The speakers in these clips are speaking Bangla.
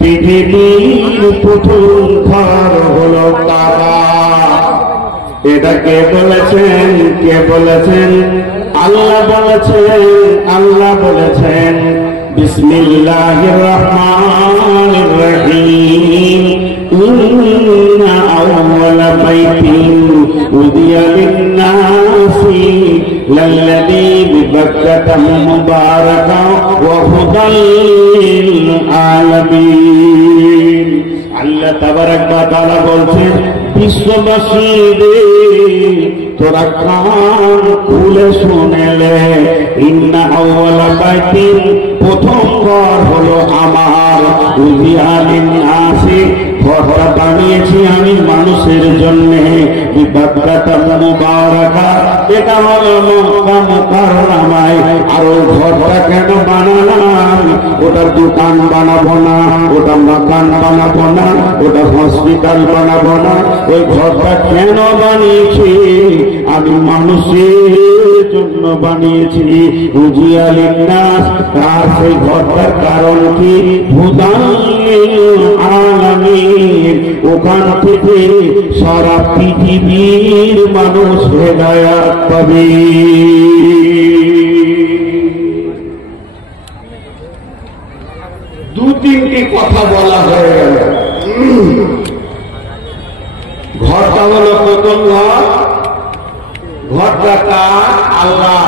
পৃথিবীর প্রথম ঘর হলো কাবা। এটা কে বলেছেন? কে বলেছেন? আল্লাহ বলেছেন। আল্লাহ বলেছেন বিসমিল্লাহির রহমানির রহিম ইন্না আউওয়ালা বাইতিন উদিয়া লিন-নাসি লাল্লাযী বিবাক্কাতা মুবারাকান ওয়া হুদাল লিল-আলামিন। আল্লাহ তাবারাক ওয়া তাআলা বলছেন বিশ্ববাসীদের তোরা কান খুলে শুনেলে, ইন্না আউওয়ালা বাইতিন প্রথম ঘর হলো আমার, উদিয়া লিন-নাসি ঘরটা বানিয়েছি আমি মানুষের জন্য, বিবাক্কাতা মুবারাকা এটা হলো মক্কা মুকাররমায়। আর ওই ঘরটা কেন বানালাম? ওটা দোকান বানাবো না, ওটা মাকান বানাবো না, ওটা হসপিটাল বানাবো না। ওই ঘরটা কেন বানিয়েছি? আমি মানুষের জন্য বানিয়েছি। উজিয়া লিন-নাস, আর সেই ঘরটার কারণ কি? হুদাল লিল-আলামিন, ওখান থেকে সারা পৃথিবীর মানুষ হেদায়াত পাবে। দু তিনটি কথা বলা হয়ে গেল। ঘরটা হলো প্রথম ঘর, ঘরটা কার? আল্লাহ।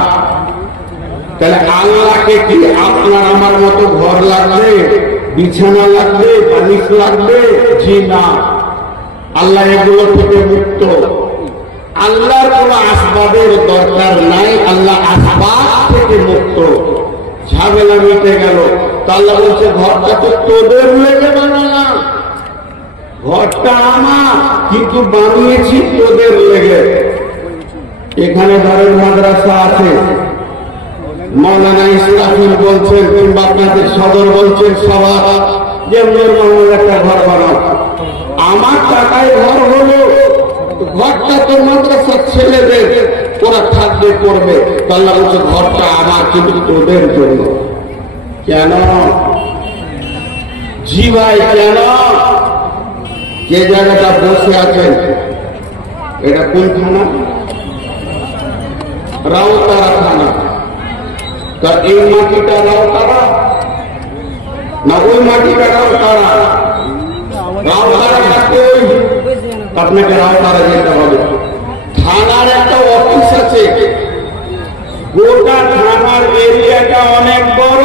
তাহলে আল্লাহকে কি আপনার আমার মতো ঘর লাগবে, বিছানা লাগবে, বালিশ লাগবে? জি না, আল্লাহ এগুলো থেকে মুক্ত। আল্লাহর কোনো আসবাবের দরকার নাই, আল্লাহ আসবাব থেকে মুক্ত। ঝামেলা মিটে গেল। আল্লাহ বলছে ঘরটা তো তোদের লেগে বানালাম, ঘরটা আমার, কিন্তু বানিয়েছি তোদের লেগে। এখানে ধরেন মাদ্রাসা আছে, মৌলানা ইসরাফিল বলছেন কিংবা আপনাদের সদর বলছেন সভা যে একটা ঘর বানাও, আমার টাকায় ঘর হলো, ঘরটা তো মাদ্রাসার ছেলেদের, ওরা থাকবে করবে। আল্লাহ বলছে ঘরটা আমার, কিন্তু তোদের জন্য। কেন? জি ভাই কেন? যে জায়গাটা বসে আছেন এটা কোন থানা? রাউতারা থানা। তা এই মাটিটা রাউতারা না ওই মাটিটা রাউতারা? রাউতারা কই? আপনাকে রাউতারা যেতে হবে। থানার একটা অফিস আছে, গোটা থানার এরিয়াটা অনেক বড়,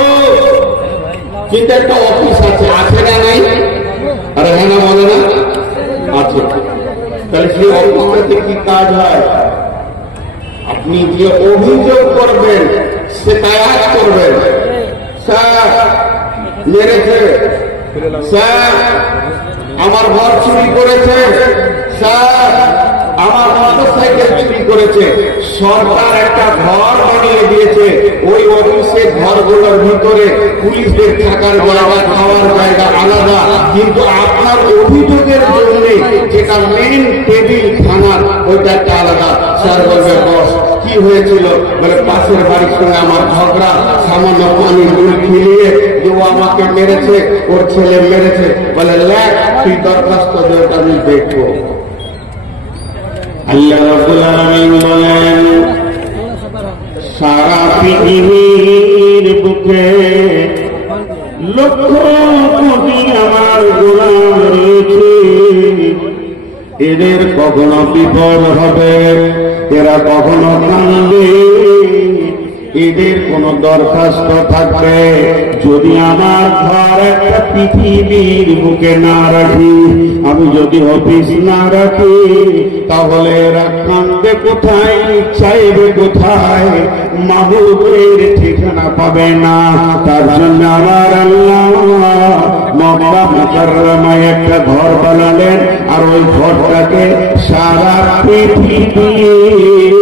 কিন্তু একটা অফিস আছে, আছে না নাই? আরে হ্যাঁ না বলে না? আছে। তাহলে সেই অফিসটাতে কি কাজ হয়? আপনি যে অভিযোগ করবেন সেটা আজ করবেন। স্যার মেরেছে, স্যার আমার ঘর চুরি করেছে, স্যার আমার মোটরসাইকেল চুরি করেছে। সরকার একটা ঘর বানিয়ে দিয়েছে, ওই অফিসের ঘরগুলোর ভিতরে পুলিশদের থাকার জায়গা, খাওয়ার জায়গা আলাদা, কিন্তু আপনার অভিযোগের জন্য যেটা মেন টেবিল থানার ওইটা একটা আলাদা। স্যার বলবে বস কি হয়েছিল? বলে পাশের বাড়ির সঙ্গে আমার ঝগড়া, সামান্য পানি দুল খেলিয়ে যে ও আমাকে মেরেছে, ওর ছেলে মেরেছে। বলে লেখ তুই দরখাস্ত দে, ওটা আমি দেখবো। আল্লাহ রাব্বুল আলামিন বলেন সারা পৃথিবীর বুকে লক্ষ কোটি আমার গোলাম রয়েছে, এদের কখনো বিপদ হবে, এরা কখনো কাঁদবে, এদের কোন দরখাস্ত থাকবে। যদি আমার ঘর একটা পৃথিবীর বুকে না রাখি, আমি যদি অফিস না রাখি, তাহলে এরা কাঁদবে কোথায়, চাইবে কোথায়, মাহবুবের ঠিকানা পাবে না। তার জন্য আমার আল্লাহ মক্কা মুকাররমায় একটা ঘর বানালেন, আর ওই ঘরটাকে সারা পৃথিবীর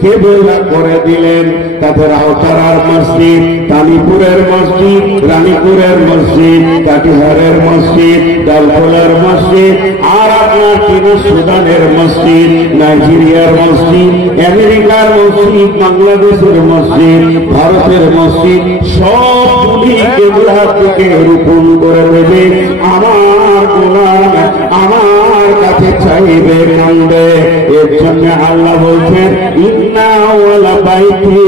কেবলা করে দিলেন। তাদের আওতারার মসজিদ, কালীপুরের মসজিদ, রানীপুরের মসজিদ, কাটিহারের মসজিদ, ডালখোলার মসজিদ, আর আপনার তিনি সুদানের মসজিদ, নাইজেরিয়ার মসজিদ, আমেরিকার মসজিদ, বাংলাদেশের মসজিদ, ভারতের মসজিদ, সব কেবলার দিকে রূপণ করে দেবে। আমার গোলাম আমার কাছে চাইবে কাঁদবে। এর জন্য আল্লাহ বলছেন ইন্না ওয়ালা বাইতি,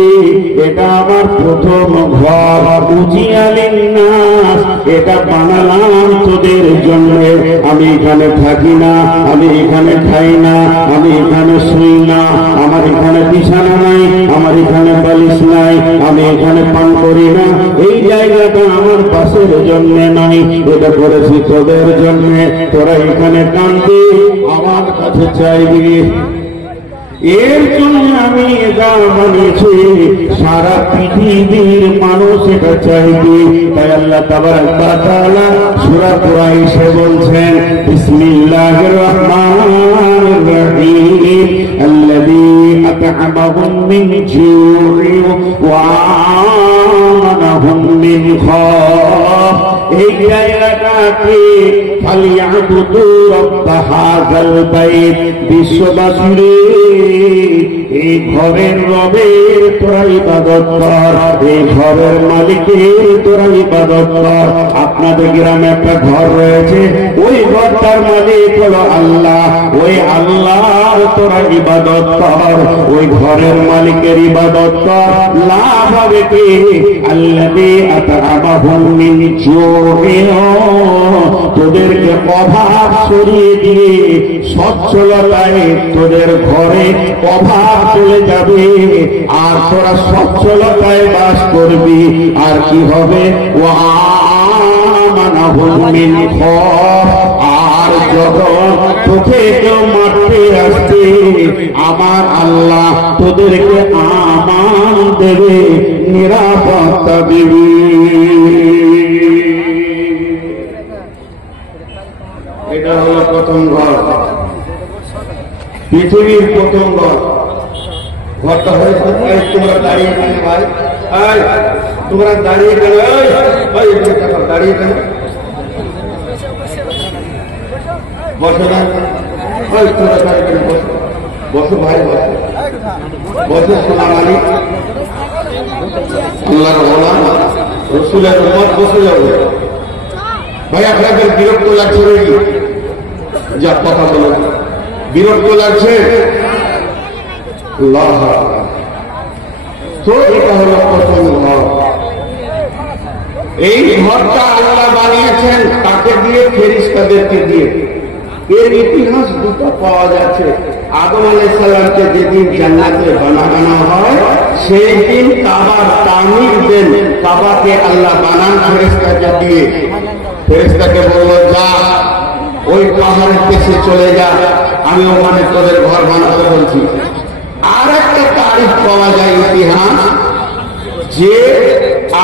এটা আমার প্রথম ঘর, উজিয়া লিন্নাস, এটা বানালাম তোদের জন্য। আমি এখানে থাকি না, আমি এখানে খাই না, আমি এখানে শুই না, আমার এখানে বিছানা নাই, আমার এখানে বালিশ নাই, আমি এখানে পান করি না। এই জায়গাটা আমার পাশের জন্য নাই, এটা করেছি তোদের জন্য। তোরা এখানে কাঁদবি, আমার কাছে চাইবি। এর জন্য আমি এটা বানিয়েছি, সারা পৃথিবীর মানুষ এটা চাইবে। তাই আল্লাহ তাবারক ওয়া তাআলা সূরা কুরাইশে বলছেন বিসমিল্লাহির রহমানির রহিম আল্লাযী আত'আমাহুম মিন জু'ইন ওয়া আমানাহুম মিন খাউফ। এই জায়গাটাকে ফালিয়াবুদু রাব্ব হাযাল বাইত, বিশ্ববাসীর এই ঘরের রবের তোরা ইবাদত কর, এই ঘরের মালিকের তোরা ইবাদত কর। আপনাদের গ্রামে একটা ঘর রয়েছে, ওই ঘরটার মালিক হলো আল্লাহ, ওই আল্লাহর তোরা ইবাদত কর, ওই ঘরের মালিকের ইবাদত কর। লাভ হবে কি আল্লাযী আত'আমাহুম মিন জু'ইন, তোদেরকে অভাব সরিয়ে দিয়ে সচ্ছলতায় তোদের ঘরে অভাব চলে যাবে, আর তোরা সচ্ছলতায় বাস করবি। আর কি হবে ওয়া আমানাহুম মিন খাউফ, আর যখন তোকে কেউ মারতে আসবে আমার আল্লাহ তোদেরকে আমান দেবে, নিরাপত্তা দেবে। এটা হলো প্রথম ঘর, পৃথিবীর প্রথম ঘর। ঘরটা হয়েছে তোমরা দাঁড়িয়ে কেন ভাই, তোমরা দাঁড়িয়ে কেন, দাঁড়িয়ে কেন বসো না, তোমরা দাঁড়িয়ে কেন বসো, বসো ভাই বসো, বসো সোনা মালিক আল্লাহর গোলাম রাসূলের উম্মত বসে যাবে। ভাই আপনাদের বিরক্ত লাগছে নাকি? যা কথা বলো, বিরক্ত লাগছে? তো এটা হলো প্রথম ঘর। এই ঘরটা আল্লাহ বানিয়েছেন তাকে দিয়ে, ফেরেশতাদেরকে দিয়ে। এর ইতিহাস দুটো পাওয়া যাচ্ছে। আদম আলাইহিস সালামকে যেদিন জান্নাতে বানানো হয় সেই দিন কাবার তামির দেন, কাবাকে আল্লাহ বানান ফেরেশতাকে দিয়ে। ফেরেশতাকে বলল যা ওই পাহাড়ের পেছে চলে যা, আমি ওখানে তোদের ঘর বানাতে বলছি। আর একটা তারিখ পাওয়া যায় ইতিহাস, যে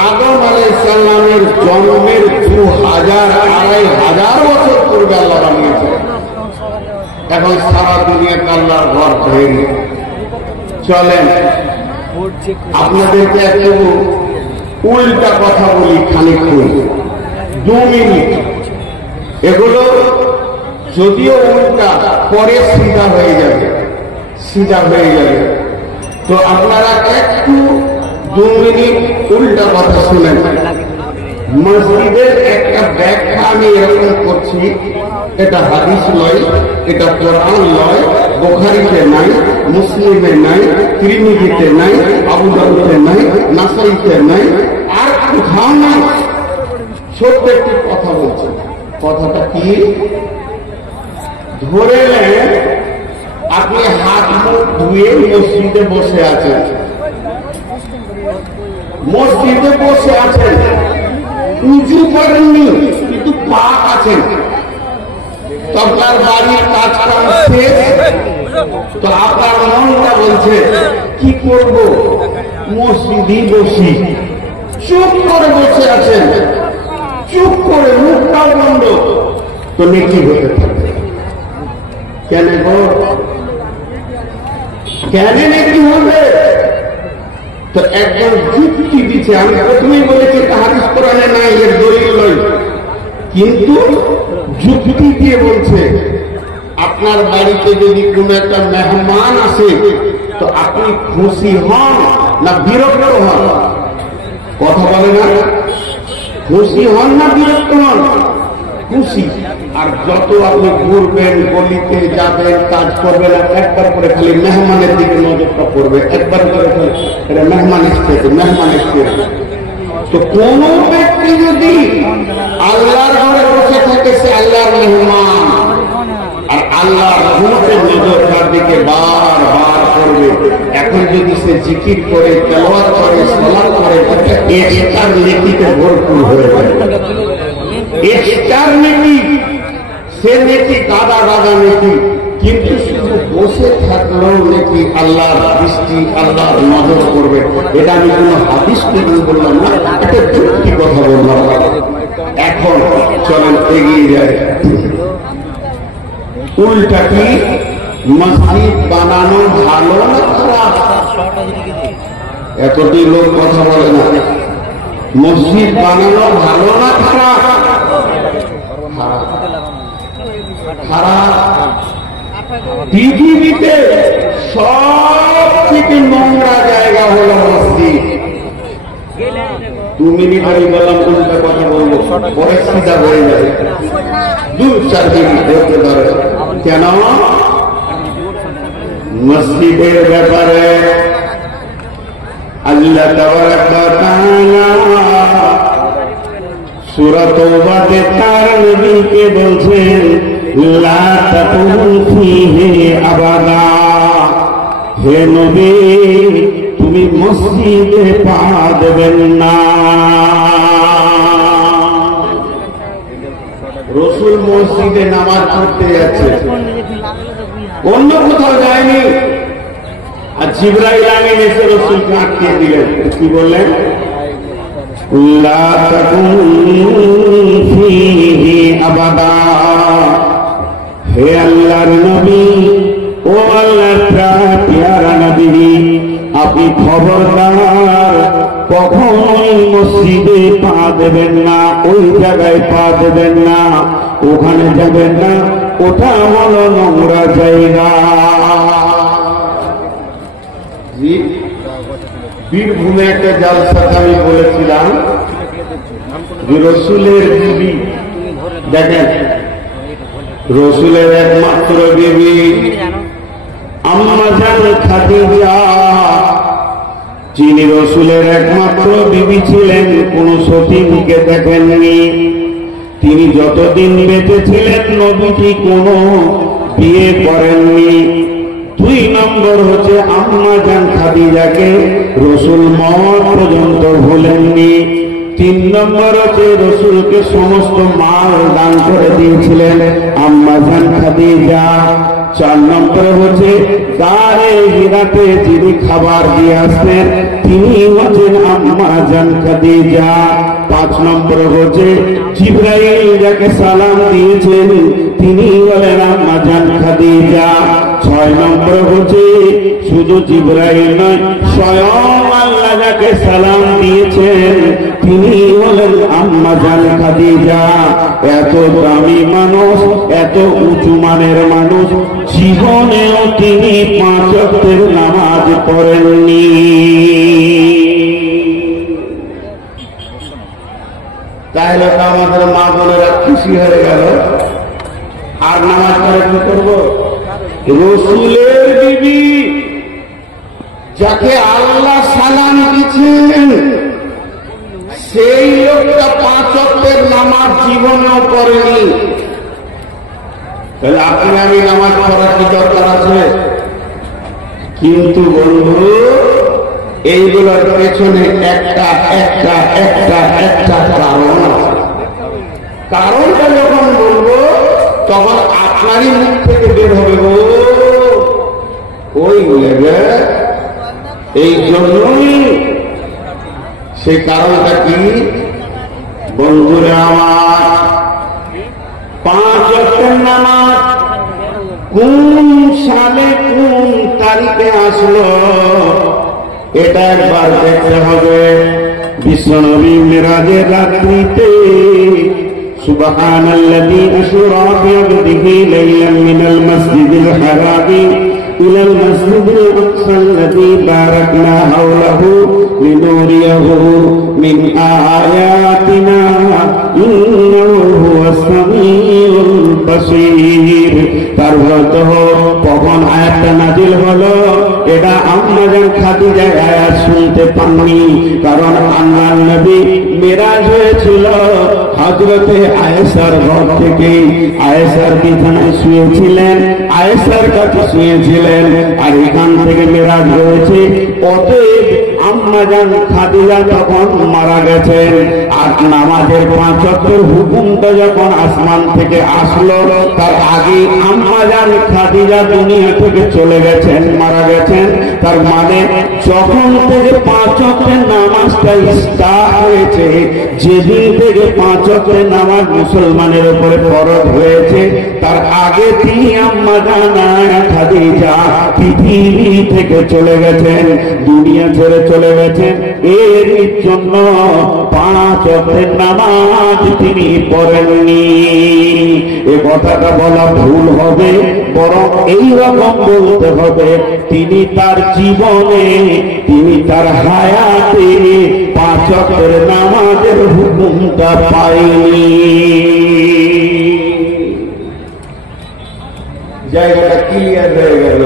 আদম আলাইহিস সালামের জন্মের 2000-2500 বছর পূর্বে আল্লাহ বানিয়েছে। এখন সারা দুনিয়াতে আল্লাহর ঘর তৈরি। চলেন আপনাদেরকে একটু উল্টা কথা বলি খানিকক্ষণ, 2 মিনিট। এগুলো যদিও উল্টা, পরে সিধা হয়ে যাবে, সিধা হয়ে যাবে। তো আপনারা একটু 2 মিনিট উল্টা কথা শুনেন। মসজিদের একটা ব্যাখ্যা আমি এরকম করছি, এটা হাদিস নয়, এটা কোরআন নয়, বুখারীতে নাই, মুসলিমে নাই, তিরমিজিতে নাই, আবু দাউদে নাই, নাসাইতে নাই, আর কোথাও নাই। ছোট্ট একটি কথা বলছি। কথাটা কি? ধরে নেন আপনি হাত মুখ ধুয়ে মসজিদে বসে আছেন, মসজিদে বসে আছেন, উঁচু করেননি কিন্তু পাক আছেন। তো আপনার বাড়ির কাজ কাম শেষ, তো আপনার মনটা বলছে কি করব, মসজিদই বসি। চুপ করে বসে আছেন, চুপ করে, মুখটাও বন্ধ, তো নেকি হতে থাকবে। কেন গো, কেন নেকি হবে? তো একজন যুক্তি দিচ্ছে। আমি প্রথমেই বলেছি হাদিস কোরআনে নাই, এর দলিল নয়, কিন্তু যুক্তি দিয়ে বলছে আপনার বাড়িতে যদি কোন একটা মেহমান আসে তো আপনি খুশি হন না বিরক্ত হন? কথা বলে না? খুশি হন না বিরক্ত হন? খুশি। আর যত আপনি ঘুরবেন, গলিতে যাবেন, কাজ করবেন, একবার করে খালি মেহমানের দিকে নজরটা পড়বে, একবার করে এটা মেহমান এসেছে, মেহমান এসেছে। তো কোন ব্যক্তি যদি আল্লাহর ঘরে বসে থাকে সে আল্লাহর মেহমান, আর আল্লাহর রহমতের নজর তার দিকে বারবার করবে। এখন যদি সে জিকির করে, তেলাওয়াত করে, সালাত করে, একটা এক্সট্রা নেকিতে ভরপুর হয়ে যায়। এক্সট্রা নেকি, সে নেকি গাদা গাদা নেকি। কিন্তু শুধু বসে থাকলেও নাকি আল্লাহর দৃষ্টি, আল্লাহর নজর করবে। এটা আমি কোন হাদিস থেকে বললাম না, এটা যুক্তি কথা বললাম। এখন চলেন এগিয়ে যায়। উল্টা কি মসজিদ বানানো ভালো না খারাপ? এতটি লোক কথা বলে না। মসজিদ বানানো ভালো না খারাপ? খারাপ। পৃথিবীতে সবথেকে নোংরা জায়গা হলো মসজিদ। 2 মিনিট আমি বললাম, উল্টা কথা বলবো, পরে সিধা হয়ে যাবে। 2-4 মিনিট হতে পারে। কেন? মসজিদের ব্যাপারে আল্লাহ তাবারক ওয়া তাআলা সূরা তাওবাতে তার নবীকে বলছেন, লা তাকুম ফীহি আবাদা। হে নবী, তুমি মসজিদে পা দেবেন না। রসুল মসজিদে নামাজ পড়তে যাচ্ছে, অন্য কোথাও যায়নি। আর জিবরাইল আমিন এসে রসুলকে আটকে দিলেন। কি বললেন? লা তাকুম ফীহি আবাদা। হে আল্লাহর নবী, ও আল্লাহর প্যারা নবী, আপনি খবরদার কখনোই মসজিদে পা দেবেন না, ওই জায়গায় পা দেবেন না, ওখানে যাবেন না, ওটা হলো নোংরা জায়গা। বীরভূমে একটা জালসাতে আমি বলেছিলাম যে রসুলের বিবি, দেখেন রসুলের একমাত্র বিবি আম্মা জান খাদিজা, যিনি রসুলের একমাত্র বিবি ছিলেন, কোন সতীকে দেখেননি। তিনি যতদিন বেঁচে ছিলেন নবীজি কোনো বিয়ে করেননি। 2 নম্বর হচ্ছে আম্মা জান খাদিজাকে রসুল মওত পর্যন্ত ভুলেননি। 3 নম্বর হচ্ছে রসুলকে সমস্ত মাল দান করে দিয়েছিলেন আম্মা জান খাদিজা। 4 নম্বর হচ্ছে দারে হিরাতে যিনি খাবার দিয়ে আসতেন তিনি হচ্ছেন আম্মা জান খাদিজা। 5 নম্বর হচ্ছে জিবরাইল যাকে সালাম দিয়েছেন তিনি হলেন আম্মা জান খাদিজা। 6 নম্বর হচ্ছে শুধু জিবরাইল নয়, স্বয়ং আল্লাহ যাকে সালাম দিয়েছেন তিনি হলেন আম্মা জান খাদিজা। এত দামি মানুষ, এত উঁচু মানের মানুষ, জীবনেও তিনি 5 ওয়াক্তের নামাজ পড়েননি। তাহলে তো আমাদের মা বোনেরা খুশি হয়ে গেল। আর নামাজ পড়ে কি করবো? রসুলের বিবি যাকে আল্লাহ সালাম দিচ্ছেন সেই লোকটা 5 ওয়াক্তের নামাজ জীবনেও পড়েনি। তাহলে আপনি আমি নামাজ পড়ার কি দরকার আছে? কিন্তু বন্ধু, এইগুলোর পেছনে একটা একটা একটা একটা কারণ আছে। কারণটা যখন বলবো তখন আপনারই মুখ থেকে বের হবে, ওই লেগে এই জন্যই। সেই কারণটা কি বন্ধুরা আমার? 5 ওয়াক্তের নামাজ কোন সালে কোন তারিখে আসলো এটা একবার দেখতে হবে। বিশ্বনবী মেরাজের রাত্রিতে সুবহানাল্লাযী আশরা বিআবদিহি লাইলান মিনাল মাসজিদিল হারামি ইলাল মাসজিদিল আকসা আল্লাযী বারাকনা হাওলাহু লিনুরিয়াহু মিন আয়াতিনা ইন্নাহু হুয়াস সামিউল বাসীর। তারপর কখন আয়াতটা নাজিল হলো, এটা আম্মা জান খাদিজা আয়াত শুনতে পাননি, কারণ আল্লাহর নবী মেরাজ হয়েছিল হযরতে আয়েশার ঘর থেকে। আয়েশার বিছানায় শুয়েছিলেন, আয়েশার কাছে শুয়েছিলেন, আর এখান থেকে মেরাজ হয়েছে। অতএব আম্মা জান খাদিজা তখন মারা গেছেন। আর নামাজের 5 ওয়াক্তের হুকুমটা যখন আসমান থেকে আসলো, তার আগে আম্মা জান খাদিজা দুনিয়া থেকে চলে গেছেন, মারা গেছেন। তার মানে যখন থেকে 5 ওয়াক্তের নামাজটা স্টার্ট হয়েছে, যেদিন থেকে 5 ওয়াক্তের নামাজ মুসলমানের উপরে ফরজ হয়েছে, তার আগে তিনি আম্মা জান খাদিজা পৃথিবী থেকে চলে গেছেন, দুনিয়া ছেড়ে চলে গেছেন। এর জন্য 5 ওয়াক্তের নামাজ তিনি পড়েননি। এ কথাটা বলা ভুল হবে, বরং এই রকম বলতে হবে তিনি তার জীবনে, তিনি তার হায়াতে 5 ওয়াক্তের নামাজের হুকুমটা পায়নি। জায়গাটা ক্লিয়ার হয়ে গেল।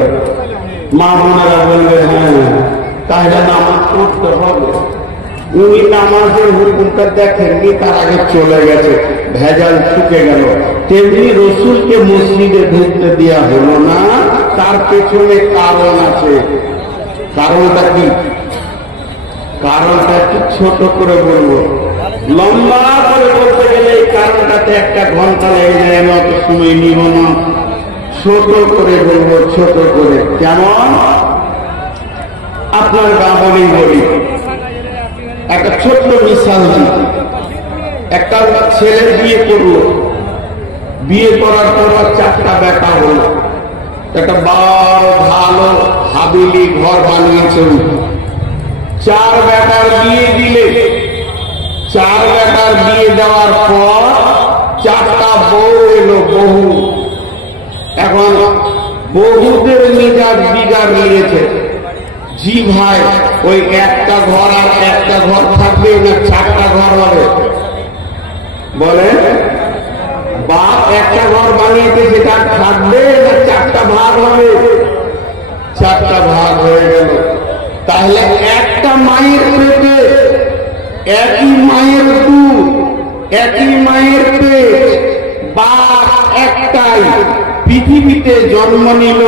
মা বোনেরা বলবে হ্যাঁ তাহলে নামাজ পড়তে হবে। উনি নামাজের হুকুমটা দেখেননি, তার আগে চলে গেছে, ভেজাল ঢুকে গেল। তেমনি রসুলকে মসজিদে ঢুকতে দেওয়া হলো না, তার পেছনে কারণ আছে। কারণটা কি? কারণটা একটু ছোট করে বলবো, লম্বা করে বলতে গেলে এই কারণটাতে 1 ঘন্টা লেগে যায়, আমি অত সময় নিব না। ছোট করে বলবো, ছোট করে। কেমন? আপনার গাবলেই বলি, একটা ছোট্ট মিশাল দিই। একটা ছেলে বিয়ে করলো, বিয়ে করার পর 4টা বেটা হলো। একটা বড় ভালো হাবিলি ঘর বানিয়েছে। 4 বেটার বিয়ে দিলে, 4 বেটার বিয়ে দেওয়ার পর 4টা বউ এলো, বহু। এখন বহুদের মেজাজ বিগাড় নিয়েছে। জি ভাই, ওই একটা ঘর আর একটা ঘর থাকবে না 4টা ঘর হবে? বলে বাপ একটা ঘর বানিয়েছে, সেটা থাকবে না 4টা ভাগ হবে? 4টা ভাগ হয়ে গেল। তাহলে একটা মায়ের পেটে একই মায়ের দুধ, একই মায়ের পেট, বাপ একটাই, পৃথিবীতে জন্ম নিল,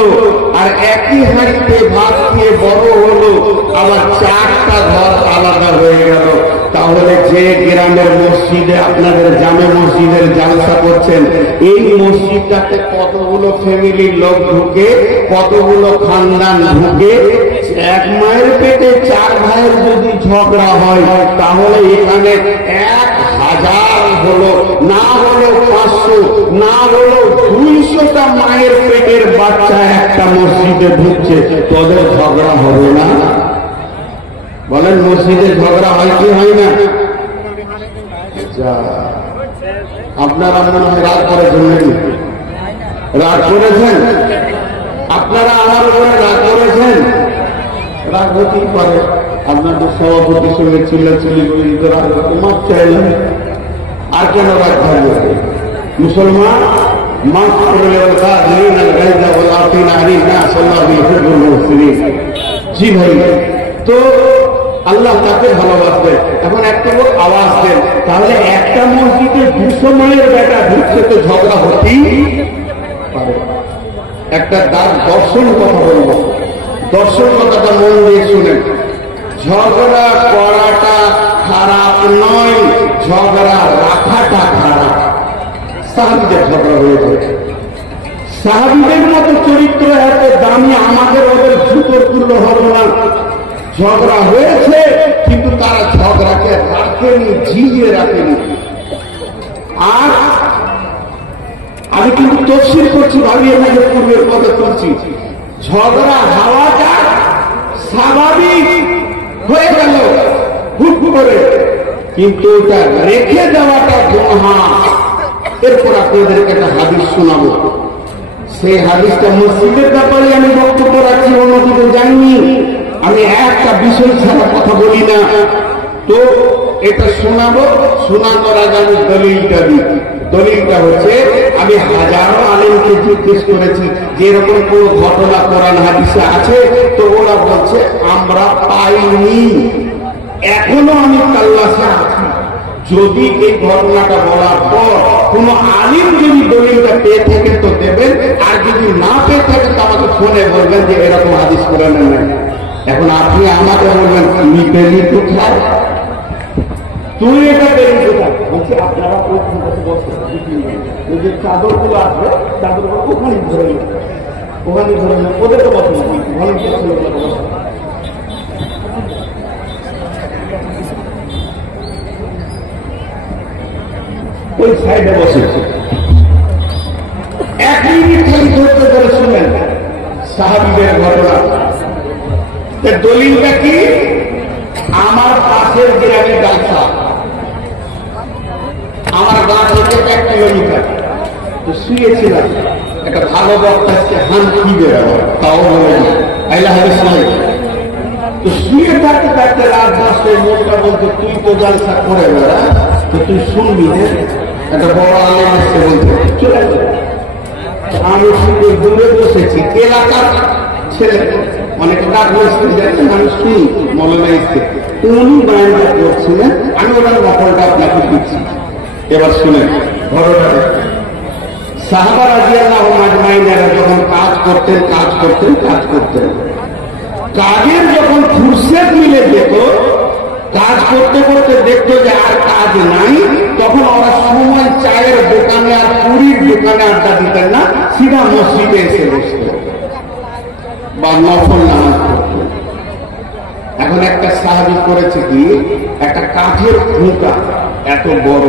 আর একই হাঁড়িতে ভাত খেয়ে বড় হলো, আবার 4টা ঘর আলাদা হয়ে গেল। তাহলে যে গ্রামের মসজিদে আপনাদের জামে মসজিদের জালসা করছেন, এই মসজিদটাতে কতগুলো ফ্যামিলির লোক ঢুকে, কতগুলো খানদান ঢুকে। 1 মায়ের পেটে 4 ভাইয়ের যদি ঝগড়া হয়, তাহলে এখানে 1000 হলো, না হলো 500, না হলো 200টা মায়ের পেটের বাচ্চা একটা মসজিদে ঢুকছে, তোদের ঝগড়া হবে না? বলেন মসজিদে ঝগড়া হয় কি হয় না? আপনারা মনে হয় রাগ করেছেন নাকি? রাগ করেছেন? আপনারা আমার উপরে রাগ করেছেন? রাগ হতেই পারে। আপনাদের সভাপতির সঙ্গে চিল্লাচিল্লি করে রাগ হতে মাপ চাইলেন, আর কেন রাগ থাকবে? মুসলমান মাফ করলে জি ভাই, তো আল্লাহ তাকে ভালোবাসবে। এখন একটা লোক আওয়াজ দেন, তাহলে একটা মসজিদে 200 মায়ের বেটা ঢুকছে, তো ঝগড়া হতেই পারে। একটা দর্শন কথা বলবো, দর্শন কথাটা মন দিয়ে শুনেন। ঝগড়া করাটা খারাপ নয়, ঝগড়া রাখাটা খারাপ। সাহাবীদের ঝগড়া হয়েছে, সাহাবীদের মতো চরিত্র এত দামি, আমাদের ওদের জুতোর তুল্য হল না। ঝগড়া হয়েছে, কিন্তু তারা ঝগড়াকে রাখেনি, জিইয়ে রাখেনি। আর আমি কিন্তু তফসির করছি, ভাবিয়ে না যে পূর্বের কথা করছি। ঝগড়া হওয়াটা স্বাভাবিক হয়ে গেল হুট করে, কিন্তু ওটা রেখে দেওয়াটা গুনাহ। এরপর আপনাদেরকে একটা হাদিস শোনাবো। সেই হাদিসটা মসজিদের ব্যাপারে আমি বক্তব্য রাখছি, অন্যদিকে যাইনি। আমি একটা বিষয় ছাড়া কথা বলি না। তো এটা শোনাবো, শোনানোর আগে আমি দলিলটা দিই। দলিলটা হচ্ছে, আমি হাজারো আলেমকে জিজ্ঞেস করেছি যে এরকম কোন ঘটনা কোরআন হাদিসে আছে, তো ওরা বলছে আমরা পাইনি। এখনো আমি তাল্লাশে আছি। যদি এই ঘটনাটা বলার পর কোন আলিম যদি দলিলটা পেয়ে থাকেন তো দেবেন, আর যদি না পেয়ে থাকেন তো আমাকে ফোনে বলবেন যে এরকম হাদিস কোরআনে নেই। এখন আপনি আমাকে বলবেন তুমি পেলি কোথায়, তুই এটা পেলি কোথায়? বলছি আপনারা ওই যে চাদরগুলো আসবে, চাদরগুলো ওখানে ধরে ওখানে ধরে ওদের তো বসে ওই সাইডে বসে। এক মিনিট খালি ধরতে ধরে শুনেন সাহাবীদের ঘটনা। দলিলটা কি? আমার পাশের গ্রামে ডালসা, আমার গা থেকে 1 কিলোমিটার। তো শুয়েছিলাম, একটা ভালো বক্তাকে হান কি বেরোয় তাও বলে না, আইলা হাদিস নাই। তো শুয়ে থাকতে থাকতে রাত 10টায় মোটটা বলতে তুই তো জালসা করে বেড়া, তো তুই শুনবি যে একটা বড় আলেম আসছে বলতে চলে যাবে। আমি শুধু দূরে বসেছি, এলাকার ছেলে অনেক ডাক যাচ্ছেন, আমি শুনি মৌলানা ইসকে উনি বায়ানটা করছিলেন, আমি ওনার নকলটা আপনাকে দিচ্ছি। এবার শুনেন ঘটনাটা। সাহাবা রাদিয়াল্লাহু আজমাইনেরা যখন কাজ করতেন কাজের যখন ফুরসত মিলে যেত, কাজ করতে করতে দেখতো যে আর কাজ নাই, তখন ওরা সময় চায়ের দোকানে আর পুরীর দোকানে আড্ডা দিতেন না, সিধা মসজিদে এসে বসতেন বা নফল নামাজ পড়তেন। এখন একটা সাহাবী করেছে কি, একটা কাঠের খুঁটা এত বড়,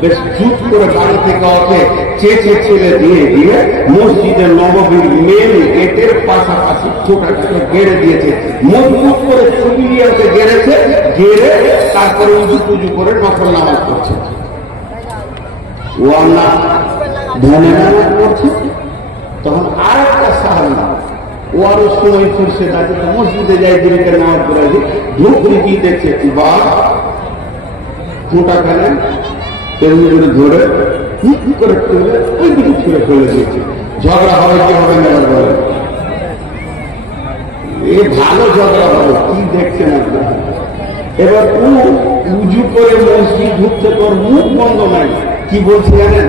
বেশ জুত করে বাড়ি থেকে ওকে চেঁচে ছেড়ে দিয়ে দিয়ে মসজিদের নববীর মেন গেটের পাশাপাশি ছোটাটাকে গেড়ে দিয়েছে, মজবুত করে ছবি দিয়ে ওকে গেড়েছে, গেড়ে তারপরে উজু পুজু করে নফল নামাজ করছে। ও আল্লাহ ধ্যানে নামাজ করছে। তখন আর একটা সাহাবী ও আরো সময় ফুরসে থাকে, মসজিদে যাই দিকে নামাজ পড়ে ঢুকরি কি দেখছে, বা ছোটা খানে তেমনি করে ধরে করে তুলে ওই দিকে ছুঁড়ে ফেলে দিয়েছে। ঝগড়া হবে কি হবে না বলে, এ ভালো ঝগড়া হবে কি দেখছেন আপনারা। এবার ও উজু করে মসজিদ ঢুকতে তোর মুখ বন্ধ নাই, কি বলছে জানেন?